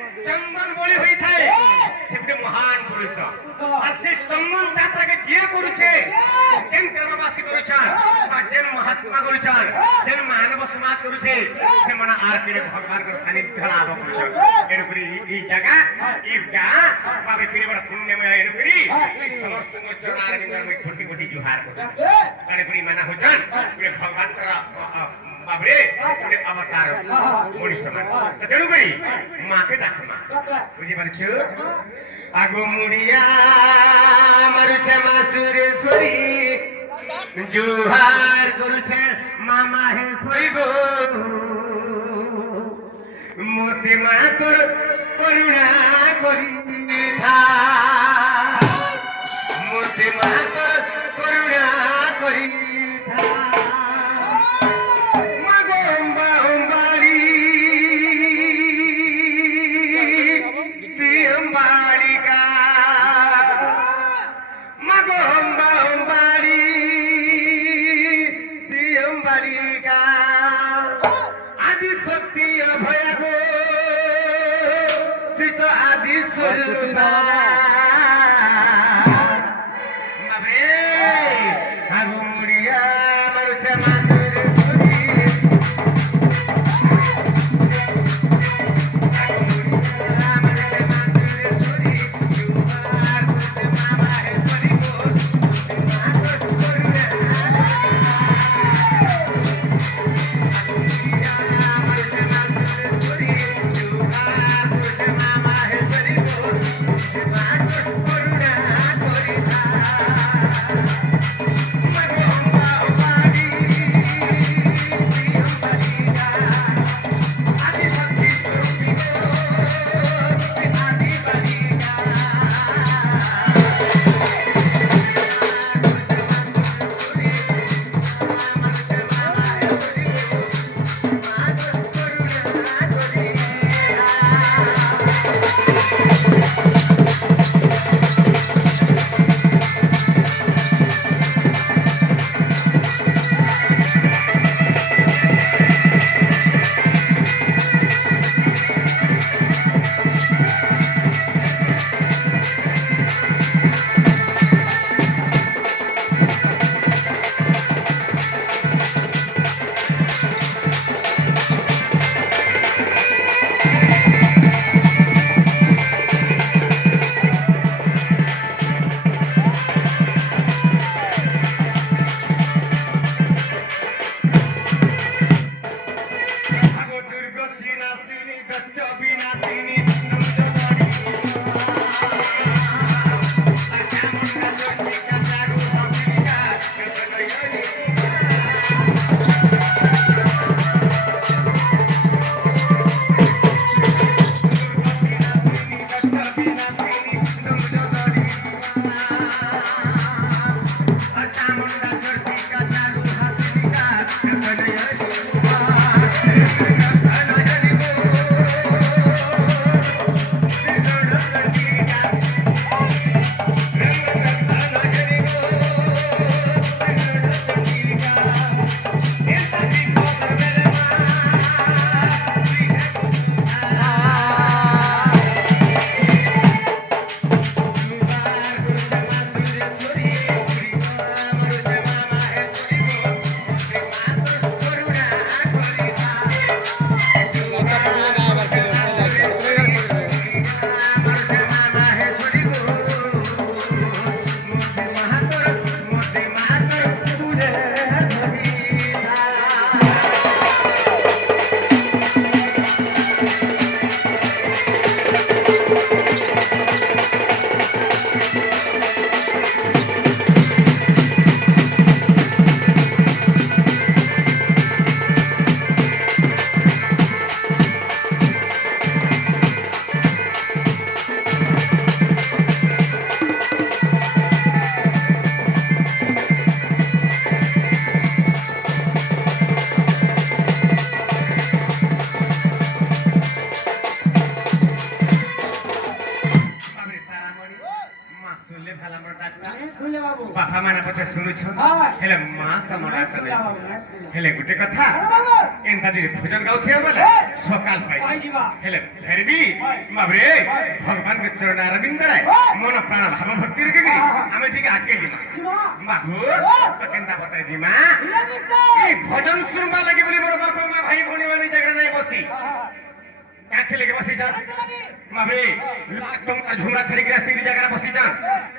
ଚନ୍ଦନ ବଳି ହୋଇଥାଏ ସେ ଗୋଟେ ମହାନ ପୁରୁଷ আর সে চন্দন যাত্রাকে যে করুছে যেন গ্রামবাসী করুছান বা যেন মহাত্মা করুছান যেন মানব সমাজ করুছে সেমানে আর ফিরে ভগবানଙ୍କ সান্নিধ্য লাভ করুছন এরপরি এই জায়গা এই জায়গা পাবে ফিরে বড় পুণ্যময় এরপরি সমস্ত চরণার বিন্দর মধ্যে কোটি কোটি জোহার করুছন এরপরি মানা হচ্ছেন পুরে ভগবানଙ୍କର বাবরে পুরে অবতার মনুষ্য মান তেণু করি মাকে ডাকো মা বুঝি পারছো আগো মুড়িয়া মারুছে মাসুরেশ্বরী জোহার করুছে মামা হেশ্বরী গো মোতে মা তোর করুণা করি মোতে মা তোর করুণা করি আদি শক্তি অভয়া গো তুই তো আদি স্বরূপা আগো মুড়িয়া মারুছে মাসুরেশ্বরী Mama, ବାପା ମାନେ ପଛେ ଶୁଣୁଛ ହେଲେ ମା ତମର ହେଲେ ଗୋଟେ କଥା ଏନ୍ତା ଯଦି ଭଜନ ଗାଉଥିବ ବୋଲେ ସକାଳ ପାଇ ହେଲେ ଫେର ବି ବାବରେ ଭଗବାନଙ୍କ ଚରଣ ଅରବିନ୍ଦରେ ମନ ପ୍ରାଣ ଭାବ ଭକ୍ତି ରଖିକି ଆମେ ଟିକେ ଆଗେ ଯିମା ବାବୁ ତ କେନ୍ତା ବତାଇ ଯିମା এই ভজন শুনবা লাগি বলি বড় বাপা মা ভাই ভଉଣୀ মানে জায়গা নাই বসি কাছে লেগে বসি যা বাবে লাখ টঙ্কা ঝুমরা ছাড়িকি আসি জায়গা বসি যা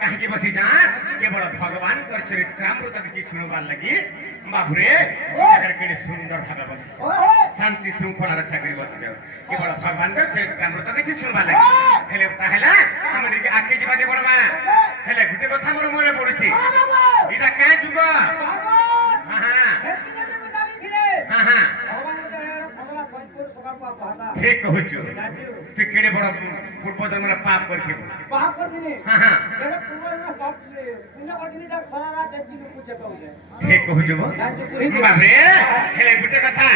কাহিকি বসি যা কেবল ভগবান কর চরিত্রামৃত কিছু শুনবার লাগি বাবুরে জায়গা কেড়ে সুন্দর ভাবে বসি শান্তি শৃঙ্খলা রক্ষা করে বসি যাও কেবল ভগবান কর চরিত্রামৃত কিছু শুনবার লাগি হেলে তাহলে আমাদেরকে আগে যাবা যে বড় মা হেলে গোটে কথা মোর মনে পড়ুছি এটা কে যুগ ঠিক কହୁଛୁ তুই কেড়ে বড় পূর্ব জন্মরে পাপ করছিস পাপ করছিনি হ্যাঁ কেন পূর্ব জন্মরে পাপ পুণ্য করছিনি দেখ সারা রাত দেখি পুছে তো ঠিক কହୁଛୁ বাবরে হেলে গোটে কথা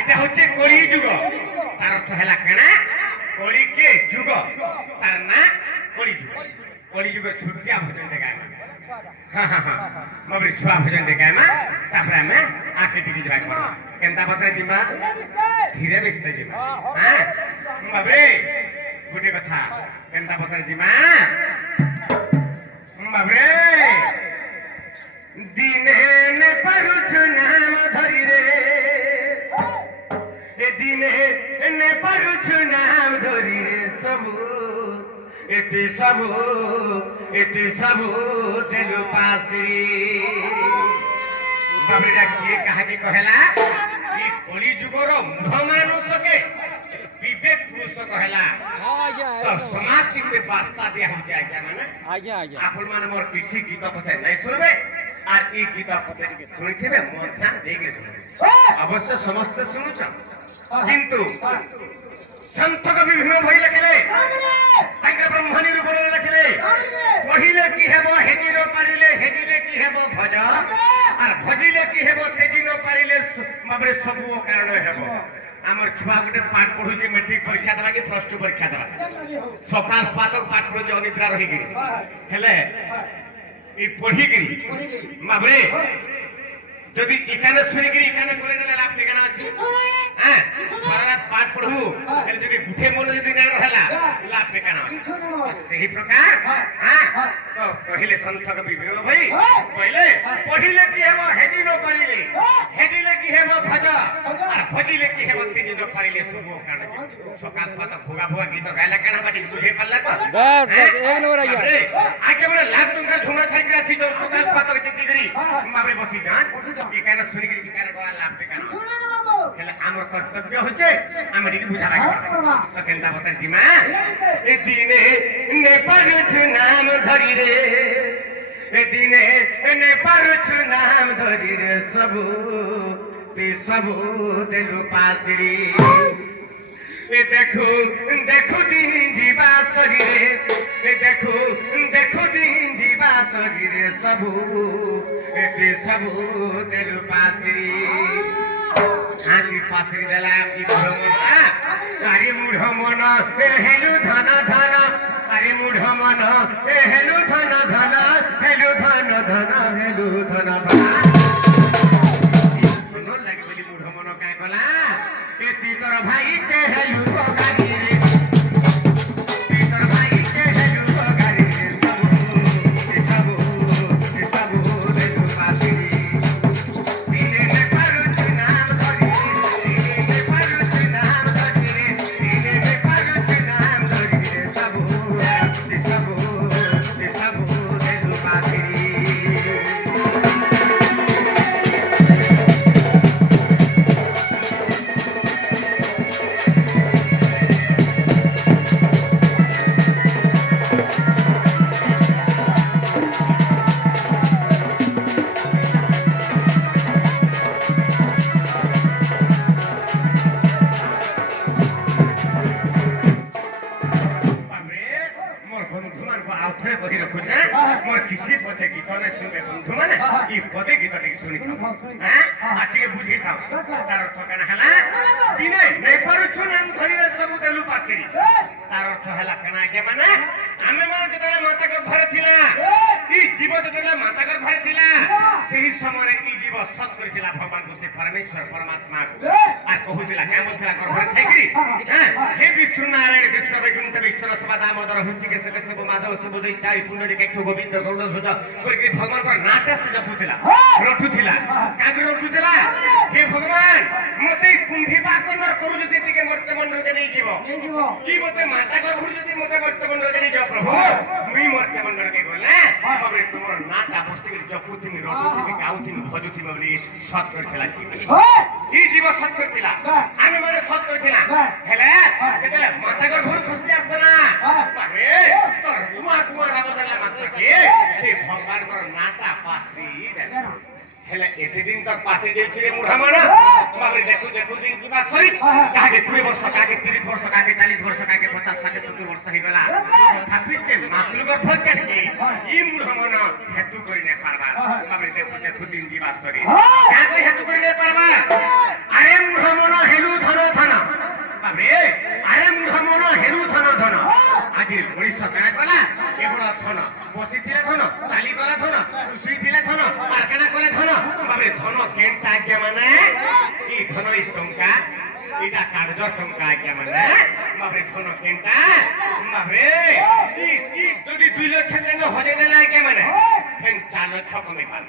এটা হচ্ছে কলি যুগ তার অর্থ হেলা কেনা কলি কে যুগ তার না কলি যুগ কলি যুগের ছুটিয়া ভোজন দেখায় হ্যাঁ হ্যাঁ হ্যাঁ বাবরে ছুয়া ভোজন দেখায় মা তারপরে আমি আঁকে টিকি যাই কেনতা বতরা দিমা ধীরে মিশতে দিমা হ্যাঁ বাবরে গোটে কথা কেনতা বতরা দিমা বাবরে দিনে নে পারুছু নাম ধরি রে এ দিনে নে পারুছু নাম ধরি রে সবু এটি সবু দেলু পাশি বাবরেটা কিଏ କାହାକି କହେଲା ଏ କଳି ଯୁଗର ମୂଢ ମାନସକେ ବିବେକ ପୁରୁଷ କହେଲା ତ ସମାଜ କେତେ ବାର୍ତ୍ତା ଦିଆ ହଉଛି ଆଜ୍ଞା ମାନେ ଆପଣ ମାନେ ମୋର କିଛି ଗୀତ ପଛେ ନାଇଁ ଶୁଣିବେ আর এই গীতা পথে শুনিথিবে মন ধ্যান ଦେଇକି শুনিবে অবশ্য ସମସ୍ତେ শুনুଛ কিন্তু সন্ত কবি ভীম ভই লেখিলে তাঙ্কর ব্রহ্মণী রূপে লেখিলে পঢ়িলে কি হেব হেজির পারিলে হেজিলে কি হেব ভজ আর ভজিলে কি হেব তেজি ন পারিলে বাবরে সবু কারণ হেব আমার ছুয়া গোটে পাঠ পড়ুছে মেট্রিক পরীক্ষা দেবা কি প্লস টু পরীক্ষা দেবা সকাল পাতক পাঠ পড়ুছে অনিদ্রা রহিকি হেলে এই পঢ়িকি বাবরে যদি এখানে শুনিকি এখানে করে দিলে লাভ ঠিকানা আছে হ্যাঁ সারারাত পাঠ পড়বু তাহলে যদি গুঠে মনে যদি না রহলা লাভ ঠিকানা আছে সেই প্রকার হ্যাঁ তো কহিলে সন্ত কবি ভীম ভাই কইলে পঢ়িলে কি হেব হেজি ন পারিলে হেজিলে কি হেব ভজ আর ভজিলে কি হেব তেজি ন পারিলে শুভ কারণ সকাল পাতা ভোগা ভোগা গীত গাইলা কেন বাটি বুঝে পারলা তো बस बस एक नंबर आ गया আগে বলে লাখ টাকা ঝুমা ছাইকে আসি তো সকাল পাতা চিন্তি করি বাবে বসি যান এখানে শুনিকি এখানে করা লাভ ঠিকানা হেলে আমার কর্তব্য হচ্ছে আমি এটি বুঝা রাখবো তো কেনতা বতাই দিমা এ দিনে নে পারুছু নাম ধরি রে এ দিনে নে পারুছু নাম ধরি রে সবু তে সবু দেলু পাসরি এ দেখো দেখো দিন জীবা শরীরে এ দেখো দেখো দিন জীবা শরীরে সবু এতে সবু দেলু পাসরি হাতি পাশে দিলাম কি মনটা আরে মূঢ় মন এ হেলু ধন ধন আরে মূঢ় মন এ হেলু ধন ধন হেলু ধন ধন হেলু ধন ধন সুন্দর লাগে বলি মূঢ় মন কায় কলা এ তুই তোর ভাই কে হেলু গাড়ি রে তুই তোর ভাই কে হেলু গাড়ি রে সবু দেলু পাশি তার অর্থ হেলা কেনা আগে মানে আমি মানে যেটা মাতাকে ঘরে ছিলাম এই জীব যেତେବେଳେ ମାତା ଗର୍ଭରେ ଥିଲା ସେହି ସମୟରେ এই জীব ସତ୍ କରିଥିଲା ଭଗବାନଙ୍କୁ ସେ ପରମେଶ୍ୱର ପରମାତ୍ମାକୁ আর কহুছিলা কেন বলছিলা গর্ভরে থাকি হ্যাঁ হে বিষ্ণু নারায়ণ বিষ্ণু বৈকুণ্ঠ বিষ্ণু সভা দামোদর হুচিকেশ কেশব মাধব সুবোধ ইত্যাদি পুণ্ডরী কেক্ষ গোবিন্দ গৌড় ধ্বজ করিকি ভগবানଙ୍କର ନାଁଟା ସେ ଜପୁଥିଲା ରଟୁଥିଲା କାହିଁକି ରଟୁଥିଲା ହେ ଭଗବାନ ମତେ କୁମ୍ଭୀ ପାକନର କରୁ ଯଦି ଟିକେ ମର୍ତ୍ତ୍ୟ ମଣ୍ଡଳକେ ନେଇଯିବ କି ମତେ ମାତା ଗର୍ଭରୁ ଯଦି ମତେ ମର୍ତ୍ତ୍ୟ ମଣ୍ଡଳକେ ନେଇଯିବ ପ୍ରଭୁ ମୁଇଁ ମର୍ତ୍ତ୍ୟ ମଣ୍ଡଳକେ ଗଲେ ବାବରେ ତୁମର ନାଁଟା ବସିକି ଜପୁଥିମି ରଟୁଥିମି ଗାଉଥିମି ଭଜୁଥିମି ବୋଲି ସତ୍ କରିଥିଲା এই জীব সৎ করছিলা আমি মানে সৎ করছিলাম হেলে যেতেলে মাথা গর্ভରୁ ଖୁସି আসনা তবে তোর কুয়া কুয়া রাম দেলা মাত্রকে সেই ভগবানଙ୍କର নাটা পাসরি হেলে এতে দিন তক পাসে দিয়েছি রে মুঢ়া মানা বাবরে দেখু দেখু দিন কিবা সরি কাকে 20 বর্ষ কাকে 30 বর্ষ কাকে 40 বর্ষ কাকে 50 কাকে 70 বর্ষ হই গলা থাপিতে মাতৃ গর্ভ চাকি এই মুঢ়া মানা হেতু করি নে পারবা বাবরে দেখু দেখু দিন কিবা সরি কাকে হেতু করি নে পারবা আরে মুঢ়া মানা হেলু ধন ধন বাবরে আরে মুঢ়া মানা হেলু ধন ধন আজি মଣିଷ কানা কলা কেবল ধন বসিছিলে ধন চালি গলা ধন শুইছিলে ধন আর কানা কলে ধন বাবরে ধন কেনটা আজ্ঞা মানে এই ধন এই টঙ্কা এটা কার্য টঙ্কা আজ্ঞা মানে বাবরে ধন কেনটা বাবরে কি যদি 2 লক্ষ টাকা হজে দেলা আজ্ঞা মানে কেন 4 লক্ষ কমে পাল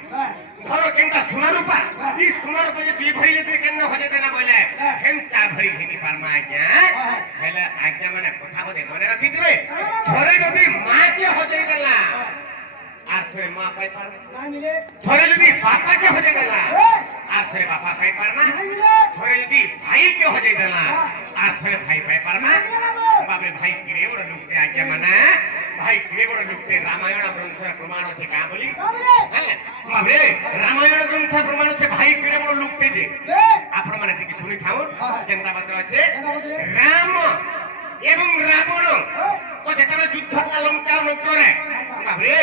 ধরো কেনটা সোনা রূপা এই সোনা রূপা যে 2 ভরি যদি কেন হজে দেলা বলে কেন 4 ভরি ঘিনি পারমা আজ্ঞা হেলে আজ্ঞা মানে কথা বলে মনে রাখি দিবে ধরে যদি মাকে হজে দেলা আর থরে মা পাই পারবে না মিলে ধরে যদি বাপাকে হজে দেলা আর থরে বাপা পাই পারমা ধরে যদি ভাইকে হজে দেলা আর থরে ভাই পাই পারমা বাবরে ভাই কিরে বড় লোকতে আজ্ঞা মানে ভাই কিরে বড় লোকতে রামায়ণ গ্রন্থের প্রমাণ আছে কা বলি হ্যাঁ বাবরে রামায়ণ গ্রন্থের প্রমাণ আছে ভাই কিরে বড় লোকতে যে আপন মানে ঠিক শুনি থাকুন কেনটা বাদ আছে রাম এবং রাবণ তো যেটা যুদ্ধ লঙ্কা নগরে বাবরে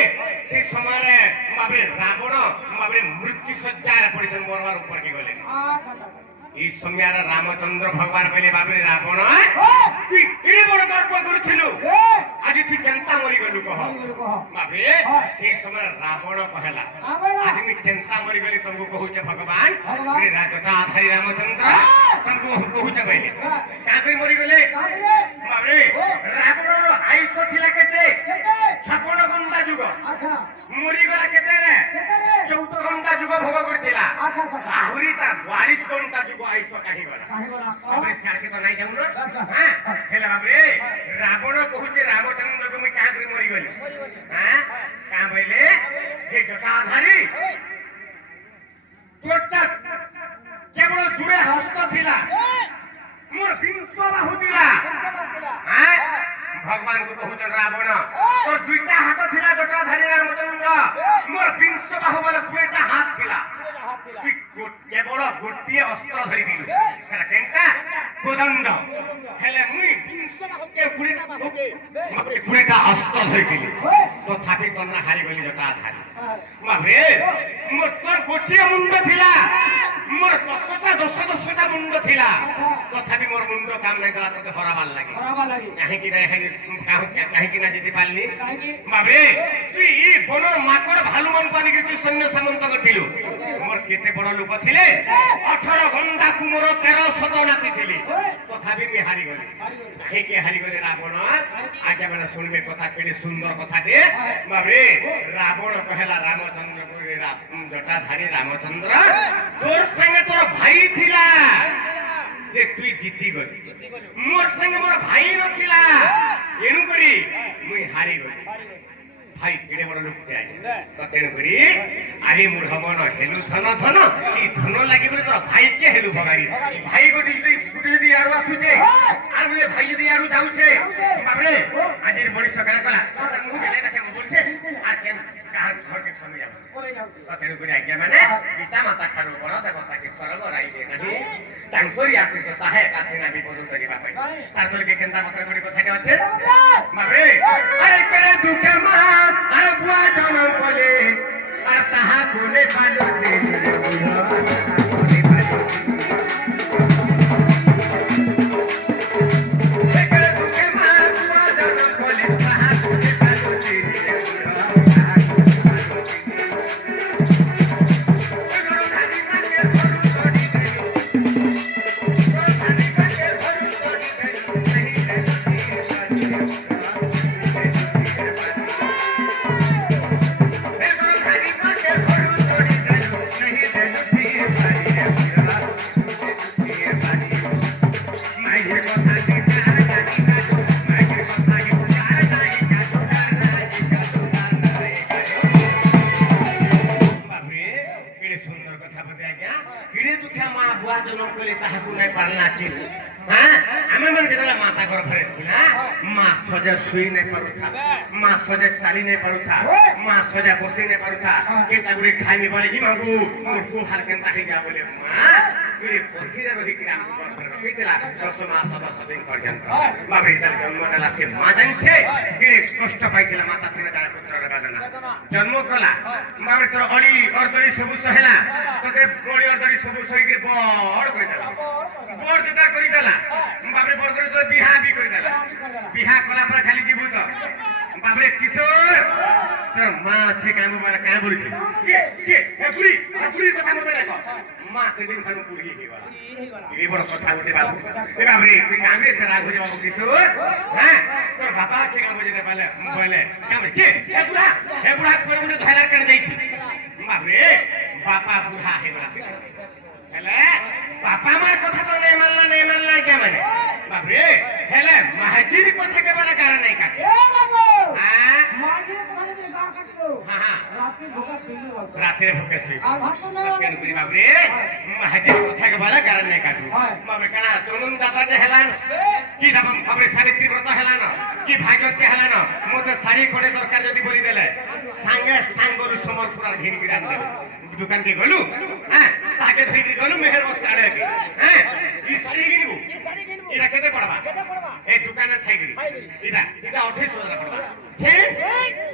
সেই সময়ে বাবরে রাবণ বাবরে মৃত্যু সজ্জায় পড়েছেন মরবার উপর কি গেলেন এই সময় রামচন্দ্র ভগবান বলে বাবরে রাবণ তুই কিরে বড় গর্ব করেছিল আজি তুই কেনতা মরি গলু কহ বাবরে সেই সময় রাবণ কহেলা আজি আমি কেনতা মরি গলি তমকু কহুছে ভগবান রাজটা আধারি রামচন্দ্র তমকু কহুছে বলে কাকে মরি গলে বাবরে রাবণর আয়ুষ ଥିଲା কেতে 56 ঘণ্টা যুগ আচ্ছা মরি গলা কেতে রে 14 ঘণ্টা যুগ ভোগ করছিলা আচ্ছা আচ্ছা আহুরি তা 42 ঘণ্টা যুগ আয়ুষ কাহি গলা কাহিগলা বাবরে ছাড়কে তো নাই যাও না হ্যাঁ হেলা বাবরে রাবণ কহুছে রামচন্দ্র তুমি কাহ করে মরি গলি হ্যাঁ কা বলে যে জটাধারী তোরটা কেবল দূরে হস্ত ଥିଲା মোর বিংশ বাহু ଥିଲା হ্যাঁ ভগবান কো কহুছেন রাবণ তোর দুইটা হাত ଥିଲା জটাধারী রামচন্দ্র মোর বিংশ বাহু বলে দুইটা হাত ଥିଲା তুই কেবল গোটিয়ে অস্ত্র ধরি দিলু সেটা কেনটা কোদণ্ড হেলে মুই বিংশ বাহুকে গুড়িটা বাহুকে গুড়িটা অস্ত্র ধরি দিলু তথাপি তোর না হারি গলি জটাধারী বাবরে মোর তোর গোটিয়ে মুন্ড ଥିଲା মোর 10টা মুন্ড ଥିଲା তথাপি মোর মুন্ড কাম নাই কলা তোকে হরাবার লাগে কাহিঁকি না যেতে পারলি বাবরে তুই এই বনর মাকড় ভালুমান পানিকে তুই সৈন্য সামন্ত করছিলু মোর কেতে বড় লোক ছিলে 18 ঘণ্টা কুমোর 1300 নাতি ছিলে তথাপি আমি হারি গলি কাহিঁকি হারি গলি রাবণ আজ মানে শুনবে কথা কেড়ে সুন্দর কথাটি বাবরে রাবণ কহেলা রামচন্দ্র জটাধারী রামচন্দ্র তোর সঙ্গে তোর ভাই ଥିଲା যে তুই জিতি গলি মোর সঙ্গে মোর ভাই নথিলা এনু করি মুই হারি গলি ভাই কেড়ে বড় লোকতে আই তো তেণু করি আরে মূঢ় মন হেলু ধন ধন এই ধন লাগি বলে তোর ভাইকে হেলু ভগাই ভাই গোটি যদি আড়ু আসুছে আর বলে ভাই যদি আড়ু যাউছে বাবরে আজির বড়ি সকালে কলা তার মুখ গেলে দেখে বলছে আর কেন কার ঘরকে সামনে যাব তো তেণু করি আজ্ঞা মানে পিতা মাতা ঠারু বড় দেবতাকে স্বর্গ রাইবে নাহি তাঙ্করি আসিস সাহেব আসি না বিপদ করিবা পাই তার তোরকে কেনতা মাত্র করি কথাটা আছে বাবরে আরে করে দুঃখে মা আর বুয়া জনম বলে আর তাহা কোনে পালো ମା ସଜା ଶୋଇ ନାଇଁ ପାରୁଥା ମା ସଜା ଚାଲି ନାଇଁ ପାରୁଥା ମା ସଜା ବସି ନାଇଁ ପାରୁଥା କେନ୍ତା ଗୁଟେ ଖାଇବି ବୋଲେ କି ମାଗୁ ମୋଟକୁ ହାଲ କେନ୍ତା ହେଇଯା ବୋଲେ ମା ଗୁଟେ ପଥିରେ ରହିକି ଆମକୁ ରଖିଥିଲା 10 ମାସ 10 ଦିନ ପର୍ଯ୍ୟନ୍ତ ବାପରେ ତାର ଜନ୍ମ ନେଲା ସେ ମା ଜାଣିছে କେଡ଼େ କଷ୍ଟ ପାଇଥିଲା ମାତା ସିନା ତାର ପୁତ୍ରର ବେଦନା ଜନ୍ମ କଲା ବାପରେ ତୋର ଅଳି ଅର୍ଦଳି ସବୁ ସହେଲା ତୋତେ ଅଳି ଅର୍ଦଳି ସବୁ ସହିକି ବଡ଼ କରିଦେଲା ବଡ଼ ଦିଦା କରିଦେଲା ବାପରେ ବଡ଼ କରି ତ ବିହା ବି କରିଦେଲା বিহা কলা পরে খালি জীবু তো বাবরে কিশোর তোর মা আছে কাম বলে কাম বলছি কে পুরি কথা মতো দেখো মা সেদিন খানো পুরি হয়ে গেল এই বড় কথা বলতে বাবু এ বাবরে তুই কামে te রাগ হয়ে বাবু কিশোর হ্যাঁ তোর বাবা আছে কাম বুঝতে পারলে বলে কাম কে হে বুড়া করে মুড়ে ধরার কেন যাইছি বাবরে বাবা বুড়া হয়ে গেল হেলে বাপা মার কথা তো নেই মানলা কে মানে বাবরে হেলে মাহাজির কথা কে বলা কারণ নাই কাটে এ বাবু হ্যাঁ মাঝির কথা বলে গার কাটলো হ্যাঁ রাতে ভোকা শুইলো বলতো রাতের ভুকে শুই আর ভাত তো না কেন করি বাবরে মাহাজির কথা কে বলা কারণ নাই কাটু বাবরে কানা তরুণ দাদা যে হেলান কি দাম বাবরে সাবিত্রী ব্রত হেলান কি ভাগবতী হেলান মতে শাড়ি কোড়ে দরকার যদি বলি দেলে সাঙ্গে সাঙ্গরু সমরপুরার ঘিরি বিরান দেবে দোকান কে গলু হ্যাঁ তাকে ধরি গলু মেহের বস্তা আড়ে হ্যাঁ কি শাড়ি কিনবু এই শাড়ি কিনবো এটা কেতে পড়বা কেতে পড়বা এই দোকানে থাইগিরি এটা 28,000 পড়বা ঠিক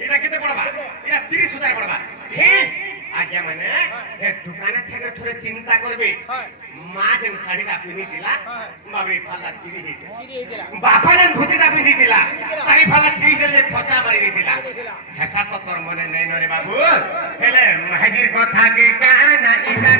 এটা কেতে পড়বা এটা 30,000 পড়বা ঠিক আজ্ঞা মানে যে দোকানে থেকে থরে চিন্তা করবে মা যেন শাড়িটা পিনি দিলা বাবরে ফালা চিনি দিলা বাপারে ধুতিটা পিনি দিলা শাড়ি ফালা চিনি দিলে খচা মারি দিলা হেতা তো তোর মনে নেই নরে বাবু হেলে মাহাজির কথা কে কানা ইকা